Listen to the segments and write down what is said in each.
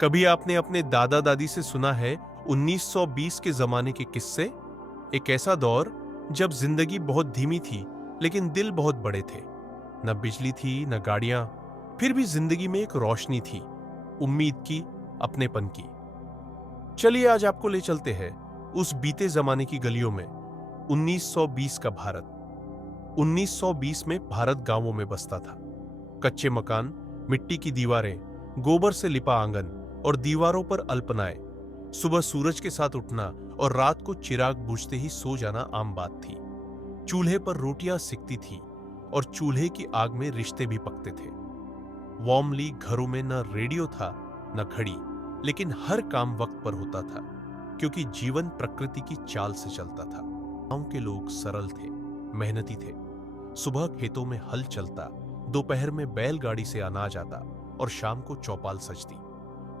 कभी आपने अपने दादा दादी से सुना है 1920 के जमाने के किस्से? एक ऐसा दौर जब जिंदगी बहुत धीमी थी लेकिन दिल बहुत बड़े थे। न बिजली थी न गाड़ियां, फिर भी जिंदगी में एक रोशनी थी, उम्मीद की, अपनेपन की। चलिए आज आपको ले चलते हैं उस बीते जमाने की गलियों में। 1920 का भारत। 1920 में भारत गांवों में बसता था। कच्चे मकान, मिट्टी की दीवारें, गोबर से लिपा आंगन और दीवारों पर अल्पनाएं। सुबह सूरज के साथ उठना और रात को चिराग बुझते ही सो जाना आम बात थी। चूल्हे पर रोटियां सिकती थी और चूल्हे की आग में रिश्ते भी पकते थे। वार्मली घरों में न रेडियो था न घड़ी, लेकिन हर काम वक्त पर होता था क्योंकि जीवन प्रकृति की चाल से चलता था। गांव के लोग सरल थे, मेहनती थे। सुबह खेतों में हल चलता, दोपहर में बैलगाड़ी से अनाज आता और शाम को चौपाल सजती।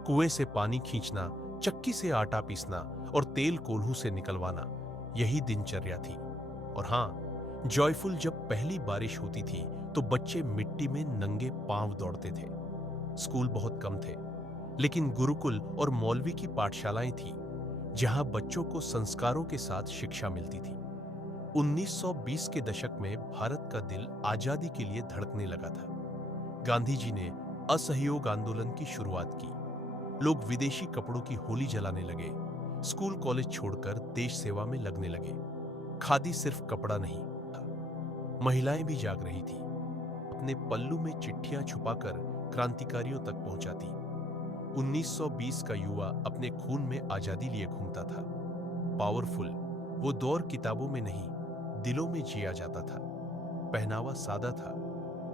कुएं से पानी खींचना, चक्की से आटा पीसना और तेल कोल्हू से निकलवाना, यही दिनचर्या थी। और हां, जॉयफुल जब पहली बारिश होती थी तो बच्चे मिट्टी में नंगे पांव दौड़ते थे। स्कूल बहुत कम थे, लेकिन गुरुकुल और मौलवी की पाठशालाएं थीं, जहां बच्चों को संस्कारों के साथ शिक्षा मिलती थी। 1920 के दशक में भारत का दिल आजादी के लिए धड़कने लगा था। गांधी जी ने असहयोग आंदोलन की शुरुआत की। लोग विदेशी कपड़ों की होली जलाने लगे, स्कूल कॉलेज छोड़कर देश सेवा में लगने लगे। खादी सिर्फ कपड़ा नहीं था, महिलाएं भी जाग रही थी। अपने पल्लू में चिट्ठियां छुपाकर क्रांतिकारियों तक पहुंचाती। 1920 का युवा अपने खून में आजादी लिए घूमता था। पावरफुल, वो दौर किताबों में नहीं, दिलों में जिया जाता था। पहनावा सादा था,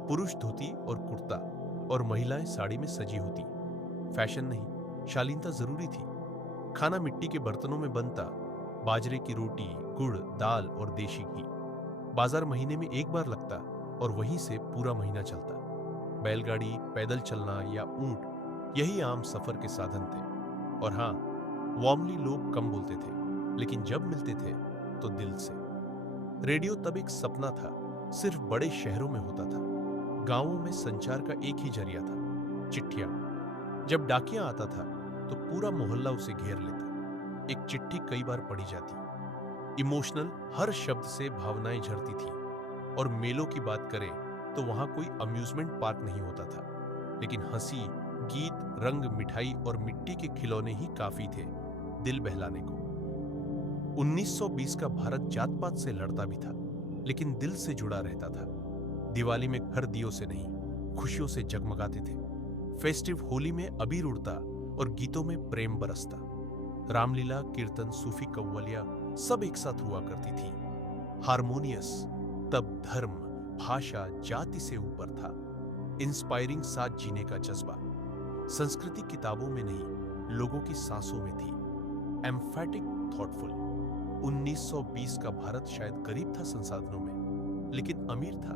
पुरुष धोती और कुर्ता और महिलाएं साड़ी में सजी होती। फैशन नहीं, शालीनता जरूरी थी। खाना मिट्टी के बर्तनों में बनता, बाजरे की रोटी, गुड़, दाल और देशी घी। बाजार महीने में एक बार लगता और वहीं से पूरा महीना चलता। बैलगाड़ी, पैदल चलना या ऊंट, यही आम सफर के साधन थे। और हां, वार्मली लोग कम बोलते थे, लेकिन जब मिलते थे तो दिल से। रेडियो तब एक सपना था, सिर्फ बड़े शहरों में होता था। गांवों में संचार का एक ही जरिया था, चिट्ठियां। जब डाकिया आता था तो पूरा मोहल्ला उसे घेर लेता। एक चिट्ठी कई बार पढ़ी जाती। इमोशनल, हर शब्द से भावनाएं झरती थी। और मेलों की बात करें तो वहां कोई अम्यूजमेंट पार्क नहीं होता था, लेकिन हंसी, गीत, रंग, मिठाई और मिट्टी के खिलौने ही काफी थे दिल बहलाने को। 1920 का भारत जात पात से लड़ता भी था, लेकिन दिल से जुड़ा रहता था। दिवाली में घर दियों से नहीं, खुशियों से जगमगाते थे। फेस्टिव होली में अबीर उड़ता और गीतों में प्रेम बरसता। रामलीला, कीर्तन, सूफी कव्वालियां सब एक साथ हुआ करती थी। हारमोनियस, तब धर्म, भाषा, जाति से ऊपर था। इंस्पायरिंग, साथ जीने का जज्बा। संस्कृति किताबों में नहीं, लोगों की सांसों में थी। एम्फैटिक, थॉटफुल। 1920 का भारत शायद गरीब था संसाधनों में, लेकिन अमीर था